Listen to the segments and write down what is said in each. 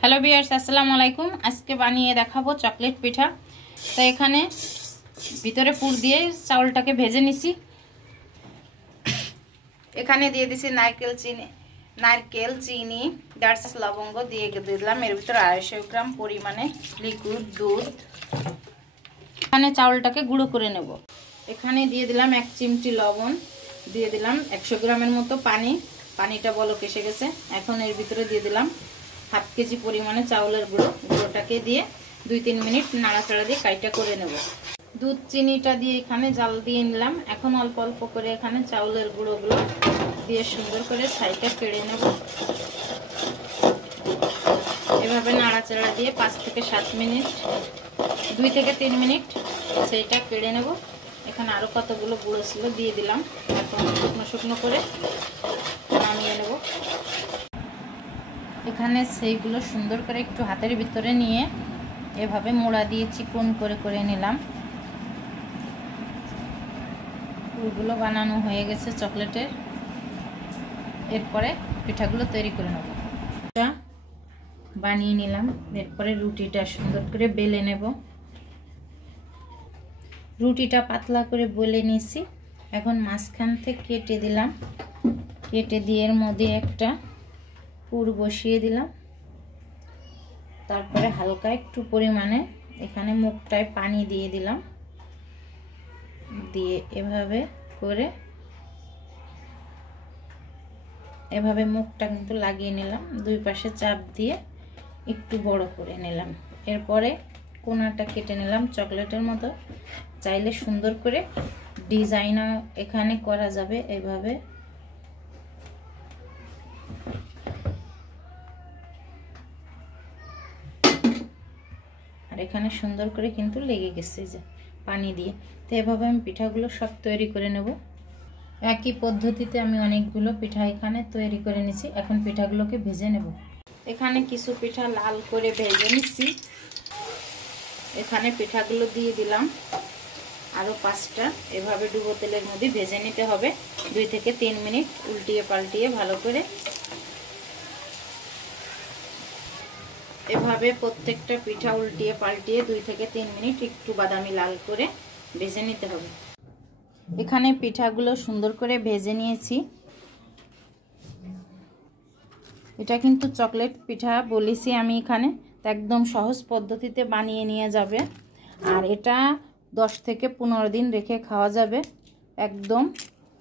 Hello viewers, আসসালামু আলাইকুম। আজকে বানিয়ে দেখাবো চকলেট পিঠা। তো এখানে ভিতরে পুর দিয়ে চাউলটাকে ভেজে নিছি। এখানে দিয়ে দিছি নারকেল চিনি দারচিনি লবঙ্গ দিয়ে দিলাম। এর ভিতরে 250 গ্রাম পরিমাণে লিকুইড দুধ। এখানে চাউলটাকে গুঁড়ো করে নেব। এখানে দিয়ে দিলাম 1 চিমটি লবণ, দিয়ে দিলাম 100 গ্রামের মতো পানি। পানিটা বলক এসে গেছে। এখন এর ভিতরে দিয়ে দিলাম হাফ কেজি পরিমাণে চাউলের গুঁড়োটাকে দিয়ে 2-3 মিনিট নাড়াচাড়া দিয়ে কাইটা করে নেব। দুধ চিনিটা দিয়ে এখানে জাল দিয়ে নিলাম। এখন অল্প অল্প করে এখানে চাউলের গুঁড়োগুলো দিয়ে সুন্দর করে ছাইটা কেড়ে নেব। এভাবে নাড়াচাড়া দিয়ে 5 থেকে 7 মিনিট 2 থেকে 3 মিনিট সেইটা কেড়ে নেব। এখানে আরো কতগুলো গুঁড়ো ছিল দিয়ে দিলাম। এখন শুকনো শুকনো করে নামিয়ে নেব। এখানে সেইগুলো সুন্দর করে একটু হাতের ভিতরে নিয়ে এভাবে মোড়া দিয়ে চিকন করে করে নিলাম। পুরগুলো বানানো হয়ে গেছে চকলেটের। এরপরে পিঠাগুলো তৈরি করে নেব। বানিয়ে নিলাম। এরপরে রুটিটা সুন্দর করে বেলে নেব। রুটিটা পাতলা করে বেলে নিয়েছি। এখন মাঝখান থেকে কেটে দিলাম। কেটে দিয়ে এর মধ্যে একটা পুর বসিয়ে দিলাম। তারপরে হালকা একটু পরিমাণে এখানে মুখটায় পানি দিয়ে দিলাম। দিয়ে এভাবে করে এভাবে মুখটা কিন্তু লাগিয়ে নিলাম। দুই পাশে চাপ দিয়ে একটু বড় করে নিলাম। এরপরে কোণাটা কেটে নিলাম চকলেটের মতো। চাইলে সুন্দর করে ডিজাইন এখানে করা যাবে এভাবে। আর এখানে সুন্দর করে কিন্তু লেগে গেছে যে পানি দিয়ে। তো এভাবে আমি পিঠাগুলো সব তৈরি করে নেব। একই পদ্ধতিতে আমি অনেকগুলো পিঠা এখানে তৈরি করে নিয়েছি। এখন পিঠাগুলোকে ভেজে নেব। এখানে কিছু পিঠা লাল করে ভেজে নিচ্ছি। এখানে পিঠাগুলো দিয়ে দিলাম। আরো 5টা এভাবে ডুবো তেলের মধ্যে ভেজে নিতে হবে 2 থেকে 3 মিনিট উল্টিয়ে পাল্টিয়ে ভালো করে। এভাবে প্রত্যেকটা পিঠা উল্টিয়ে পাল্টিয়ে 2 থেকে 3 মিনিট একটু বাদামি লাল করে ভেজে নিতে হবে। এখানে পিঠাগুলো সুন্দর করে ভেজে নিয়েছি। এটা কিন্তু চকলেট পিঠা বলেছি আমি এখানে। একদম সহজ পদ্ধতিতে বানিয়ে নিয়ে যাবে। আর এটা 10 থেকে 15 দিন রেখে খাওয়া যাবে। একদম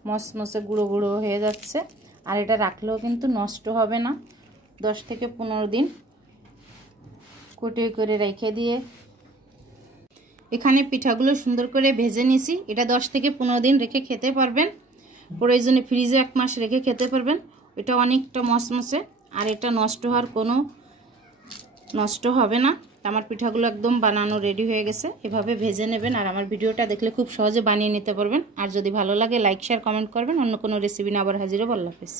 মসমসে গুঁড়ো গুঁড়ো হয়ে যাচ্ছে। আর এটা রাখলেও কিন্তু নষ্ট হবে না। 10 থেকে 15 দিন কুটে করে রেখে দিয়ে এখানে পিঠাগুলো সুন্দর করে ভেজে নিয়েছি। এটা 10 থেকে 15 দিন রেখে খেতে পারবেন। প্রয়োজনে ফ্রিজে 1 মাস রেখে খেতে পারবেন। এটা অনেকটা মসমসে। আর এটা নষ্ট হবে না। আমার পিঠাগুলো একদম বানানো রেডি হয়ে গেছে। এভাবে ভেজে নেবেন। আর আমার ভিডিওটা দেখলে খুব সহজে বানিয়ে নিতে পারবেন। আর যদি ভালো লাগে লাইক শেয়ার কমেন্ট করবেন। অন্য কোনো রেসিপি না আবার হাজির হবো। আল্লাহ হাফেজ।